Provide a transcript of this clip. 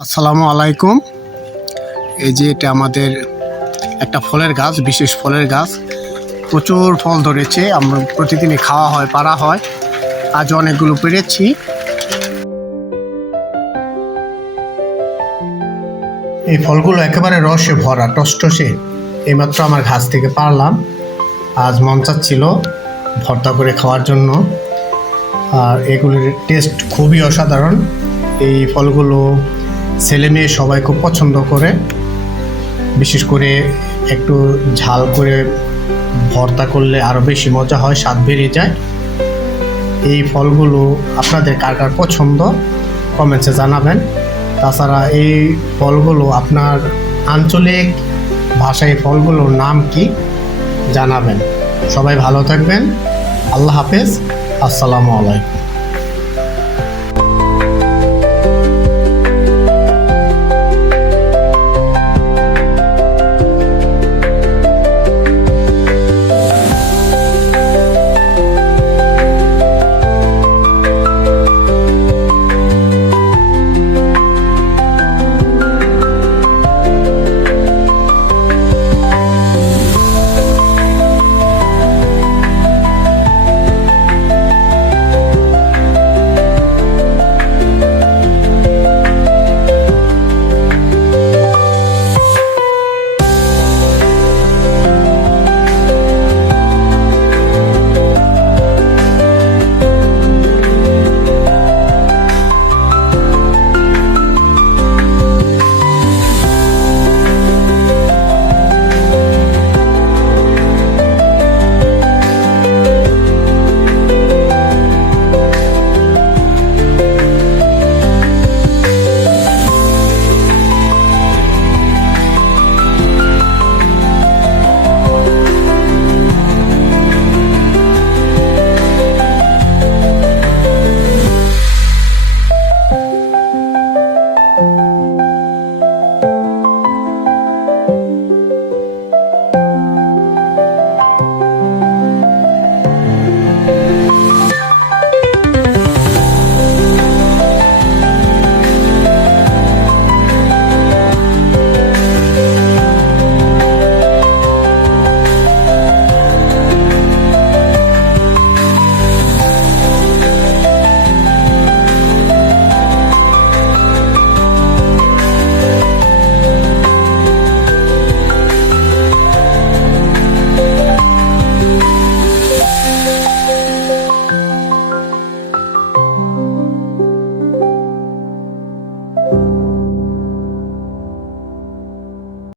আসসালামু আলাইকুম। এই যে এটা আমাদের একটা ফলের গাছ, বিশেষ ফলের গাছ। প্রচুর ফল ধরেছে, আমরা প্রতিদিনই খাওয়া হয়, পাড়া হয়। আজ অনেকগুলো পেরেছি। এই ফলগুলো একেবারে রসে ভরা, টসটসে। এইমাত্র আমার গাছ থেকে পারলাম। আজ মন চাচ্ছিল ভর্তা করে খাওয়ার জন্য। আর এগুলির টেস্ট খুবই অসাধারণ। এই ফলগুলো ছেলে মেয়ে সবাই খুব পছন্দ করে, বিশেষ করে একটু ঝাল করে ভর্তা করলে আরও বেশি মজা হয়, স্বাদ বেড়ে যায়। এই ফলগুলো আপনাদের কার কার পছন্দ কমেন্টসে জানাবেন। তাছাড়া এই ফলগুলো আপনার আঞ্চলিক ভাষায় ফলগুলোর নাম কি জানাবেন। সবাই ভালো থাকবেন। আল্লাহ হাফেজ। আসসালামু আলাইকুম।